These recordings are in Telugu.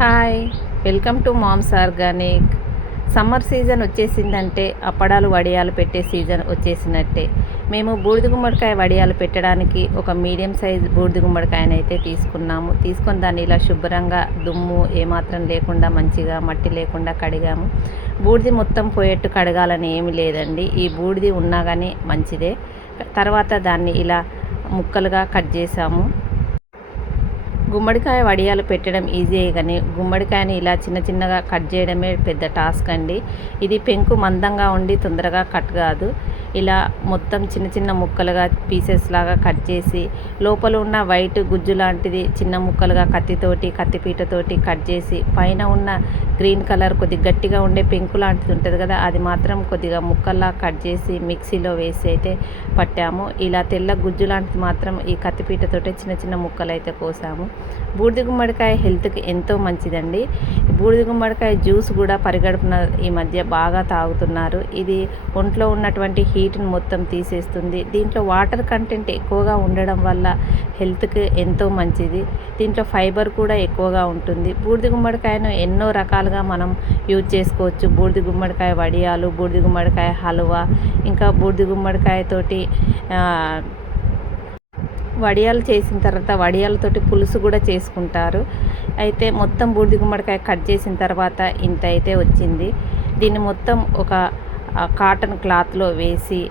Hi, welcome to mom's organic. Summer season వచ్చేసిందంటే అప్పడాలు వడియాలు పెట్టే సీజన్ వచ్చేసినట్టే. మేము బూడిద గుమ్మడికాయ వడియాలు పెట్టడానికి ఒక మీడియం సైజ్ బూడిద గుమ్మడికాయని అయితే తీసుకొని దాన్ని ఇలా శుభ్రంగా దుమ్ము ఏమాత్రం లేకుండా మంచిగా మట్టి లేకుండా కడిగాము. బూడిది మొత్తం పోయేట్టు కడగాలని ఏమి లేదండి, ఈ బూడిది ఉన్నా కానీ మంచిదే. తర్వాత దాన్ని ఇలా ముక్కలుగా కట్ చేసాము. గుమ్మడికాయ వడియాలు పెట్టడం ఈజీయే కానీ గుమ్మడికాయని ఇలా చిన్న చిన్నగా కట్ చేయడమే పెద్ద టాస్క్ అండి. ఇది పెంకు మందంగా ఉండి తొందరగా కట్ కాదు. ఇలా మొత్తం చిన్న చిన్న ముక్కలుగా పీసెస్ లాగా కట్ చేసి లోపల ఉన్న వైట్ గుజ్జు లాంటిది చిన్న ముక్కలుగా కత్తిపీటతోటి కట్ చేసి పైన ఉన్న గ్రీన్ కలర్ కొద్దిగా గట్టిగా ఉండే పెంకు లాంటిది ఉంటుంది కదా, అది మాత్రం కొద్దిగా ముక్కల్లా కట్ చేసి మిక్సీలో వేసి అయితే పట్టాము. ఇలా తెల్ల గుజ్జు లాంటిది మాత్రం ఈ కత్తిపీటతోటి చిన్న చిన్న ముక్కలు అయితే కోసాము. బూడిద గుమ్మడికాయ హెల్త్కి ఎంతో మంచిదండి. బూడిద గుమ్మడికాయ జ్యూస్ కూడా పరిగడుపున ఈ మధ్య బాగా తాగుతున్నారు. ఇది ఒంట్లో ఉన్నటువంటి హీట్ని మొత్తం తీసేస్తుంది. దీంట్లో వాటర్ కంటెంట్ ఎక్కువగా ఉండడం వల్ల హెల్త్కి ఎంతో మంచిది. దీంట్లో ఫైబర్ కూడా ఎక్కువగా ఉంటుంది. బూడిద గుమ్మడికాయను ఎన్నో రకాలుగా మనం యూజ్ చేసుకోవచ్చు. బూడిద గుమ్మడికాయ వడియాలు, బూడిద గుమ్మడికాయ హల్వా, ఇంకా బూడిద గుమ్మడికాయతోటి వడియాలు చేసిన తర్వాత వడియాలతోటి పులుసు కూడా చేసుకుంటారు. అయితే మొత్తం బూడిద గుమ్మడికాయ కట్ చేసిన తర్వాత ఇంత అయితే వచ్చింది. దీన్ని మొత్తం ఒక కాటన్ క్లాత్లో వేసి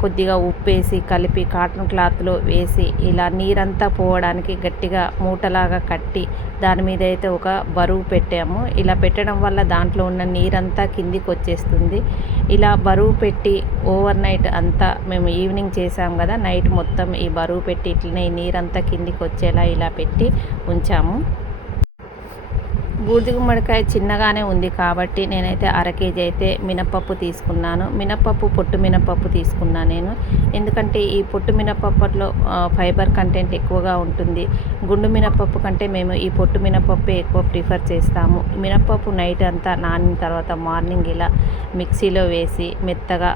కొద్దిగా ఉప్పేసి కలిపి కాటన్ క్లాత్లో వేసి ఇలా నీరంతా పోవడానికి గట్టిగా మూటలాగా కట్టి దాని మీద అయితే ఒక బరువు పెట్టాము. ఇలా పెట్టడం వల్ల దాంట్లో ఉన్న నీరంతా కిందికి వచ్చేస్తుంది. ఇలా బరువు పెట్టి ఓవర్ నైట్ అంతా మేము ఈవినింగ్ చేసాం కదా, నైట్ మొత్తం ఈ బరువు పెట్టి ఇట్లనే ఈ నీరంతా కిందికి వచ్చేలా ఇలా పెట్టి ఉంచాము. బూడిద గుమ్మడికాయ చిన్నగానే ఉంది కాబట్టి నేనైతే అర కేజీ అయితే మినప్పప్పు తీసుకున్నాను. పొట్టు మినప్పప్పు తీసుకున్నాను నేను. ఎందుకంటే ఈ పొట్టు మినప్పప్పులో ఫైబర్ కంటెంట్ ఎక్కువగా ఉంటుంది. గుండు మినప్పప్పు కంటే మేము ఈ పొట్టు మినప్పప్పే ఎక్కువ ప్రిఫర్ చేస్తాము. మినప్పప్పు నైట్ అంతా నానిన తర్వాత మార్నింగ్ ఇలా మిక్సీలో వేసి మెత్తగా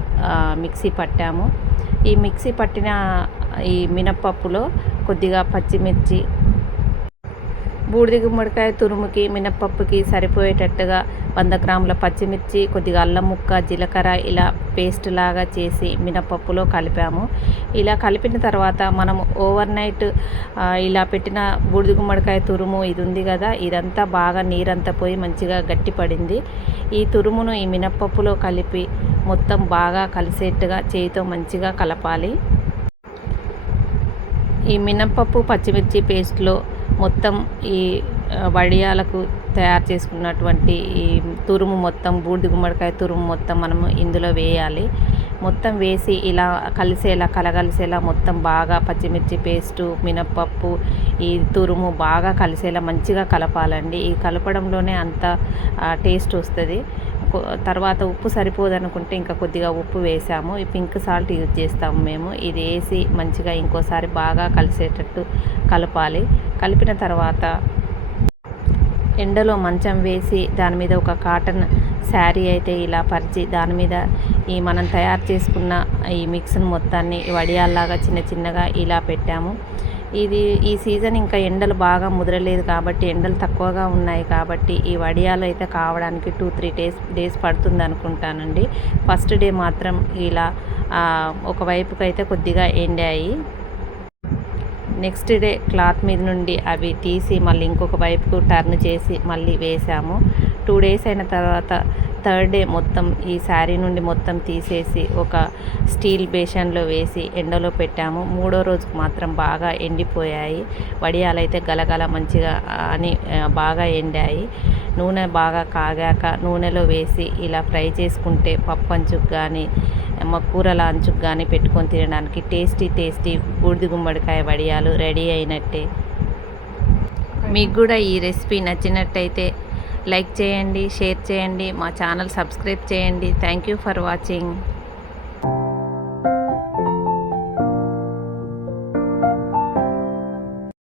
మిక్సీ పట్టాము. ఈ మిక్సీ పట్టిన ఈ మినప్పప్పులో కొద్దిగా పచ్చిమిర్చి, బూడిద గుమ్మడికాయ తురుముకి మినప్పప్పుకి సరిపోయేటట్టుగా 100 గ్రాముల పచ్చిమిర్చి, కొద్దిగా అల్లం ముక్క, జీలకర్ర ఇలా పేస్ట్ లాగా చేసి మినప్పప్పులో కలిపాము. ఇలా కలిపిన తర్వాత మనము ఓవర్ నైట్ ఇలా పెట్టిన బూడిద గుమ్మడికాయ తురుము ఇది ఉంది కదా, ఇదంతా బాగా నీరంతా పోయి మంచిగా గట్టిపడింది. ఈ తురుమును ఈ మినప్పప్పులో కలిపి మొత్తం బాగా కలిసేట్టుగా చేయితో మంచిగా కలపాలి. ఈ మినప్పప్పు పచ్చిమిర్చి పేస్ట్లో మొత్తం ఈ వడియాలకు తయారు చేసుకున్నటువంటి ఈ తురుము మొత్తం బూడిద గుమ్మడికాయ తురుము మొత్తం మనము ఇందులో వేయాలి. మొత్తం వేసి ఇలా కలగలిసేలా మొత్తం బాగా పచ్చిమిర్చి పేస్టు, మినప్పప్పు, ఈ తురుము బాగా కలిసేలా మంచిగా కలపాలండి. ఈ కలపడంలోనే అంత టేస్ట్ వస్తుంది. తర్వాత ఉప్పు సరిపోదనుకుంటే ఇంకా కొద్దిగా ఉప్పు వేసాము. ఈ పింక్ సాల్ట్ యూజ్ చేస్తాము మేము. ఇది వేసి మంచిగా ఇంకోసారి బాగా కలిసేటట్టు కలపాలి. కలిపిన తర్వాత ఎండలో మంచం వేసి దాని మీద ఒక కాటన్ శారీ అయితే ఇలా పరిచి దాని మీద ఈ మనం తయారు చేసుకున్న ఈ మిక్స్ని మొత్తాన్ని వడియాల్లాగా చిన్న చిన్నగా ఇలా పెట్టాము. ఈ సీజన్ ఇంకా ఎండలు బాగా ముదరలేదు కాబట్టి, ఎండలు తక్కువగా ఉన్నాయి కాబట్టి ఈ వడియాలు అయితే కావడానికి 2-3 డేస్ పడుతుంది అనుకుంటానండి. ఫస్ట్ డే మాత్రం ఇలా ఒకవైపుకి అయితే కొద్దిగా ఎండాయి. నెక్స్ట్ డే క్లాత్ మీద నుండి అవి తీసి మళ్ళీ ఇంకొక వైపుకు టర్న్ చేసి మళ్ళీ వేసాము. 2 డేస్ అయిన తర్వాత థర్డ్ డే మొత్తం ఈ శారీ నుండి మొత్తం తీసేసి ఒక స్టీల్ బేషన్లో వేసి ఎండలో పెట్టాము. 3వ రోజుకు మాత్రం బాగా ఎండిపోయాయి. వడియాలు అయితే గలగల మంచిగా అని బాగా ఎండాయి. నూనె బాగా కాగాక నూనెలో వేసి ఇలా ఫ్రై చేసుకుంటే పప్పు అంచుకు కానీ కూరల అంచుకు కానీ పెట్టుకొని తినడానికి టేస్టీ బూడిద గుమ్మడికాయ వడియాలు రెడీ అయినట్టే. మీకు కూడా ఈ రెసిపీ నచ్చినట్టయితే లైక్ చేయండి, షేర్ చేయండి, మా ఛానల్ సబ్స్క్రైబ్ చేయండి. Thank you for watching.